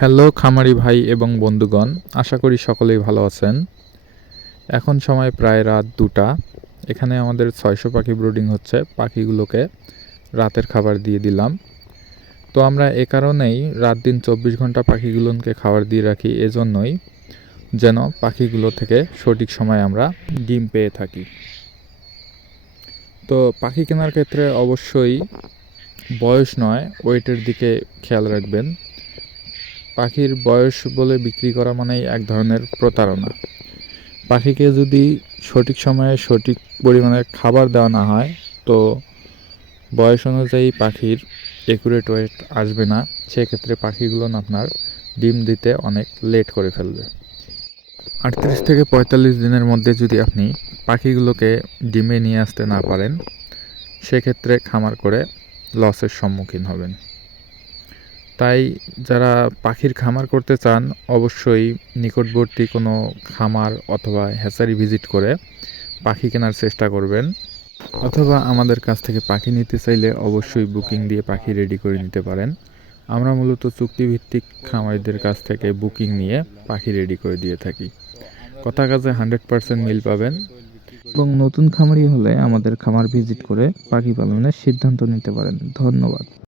Hello খামারি ভাই এবং বন্ধুগণ, আশা করি সকলেই ভালো আছেন। এখন সময় প্রায় রাত দুটা। এখানে আমাদের ছয়শো পাখি ব্রুডিং হচ্ছে, পাখিগুলোকে রাতের খাবার দিয়ে দিলাম। তো আমরা এ কারণেই রাত দিন চব্বিশ ঘণ্টা পাখিগুলোকে খাবার দিয়ে রাখি, এজন্যই যেন পাখিগুলো থেকে সঠিক সময় আমরা ডিম পেয়ে থাকি। তো পাখি কেনার ক্ষেত্রে অবশ্যই বয়স নয়, ওয়েটের দিকে খেয়াল রাখবেন। পাখির বয়স বলে বিক্রি করা মানেই এক ধরনের প্রতারণা। পাখিকে যদি সঠিক সময়ে সঠিক পরিমাণে খাবার দেওয়া না হয়, তো বয়স অনুযায়ী পাখির একুরেট ওয়েট আসবে না। সেক্ষেত্রে পাখিগুলো আপনার ডিম দিতে অনেক লেট করে ফেলবে। আটত্রিশ থেকে পঁয়তাল্লিশ দিনের মধ্যে যদি আপনি পাখিগুলোকে ডিমে নিয়ে আসতে না পারেন, সেক্ষেত্রে খামার করে লসের সম্মুখীন হবেন। তাই যারা পাখির খামার করতে চান, অবশ্যই নিকটবর্তী কোনো খামার অথবা হ্যাচারি ভিজিট করে পাখি কেনার চেষ্টা করবেন। অথবা আমাদের কাছ থেকে পাখি নিতে চাইলে অবশ্যই বুকিং দিয়ে পাখি রেডি করে নিতে পারেন। আমরা মূলত চুক্তিভিত্তিক খামারিদের কাছ থেকে বুকিং নিয়ে পাখি রেডি করে দিয়ে থাকি। কথা কাজে হান্ড্রেড পার্সেন্ট মিল পাবেন। এবং নতুন খামারি হলে আমাদের খামার ভিজিট করে পাখি পালনের সিদ্ধান্ত নিতে পারেন। ধন্যবাদ।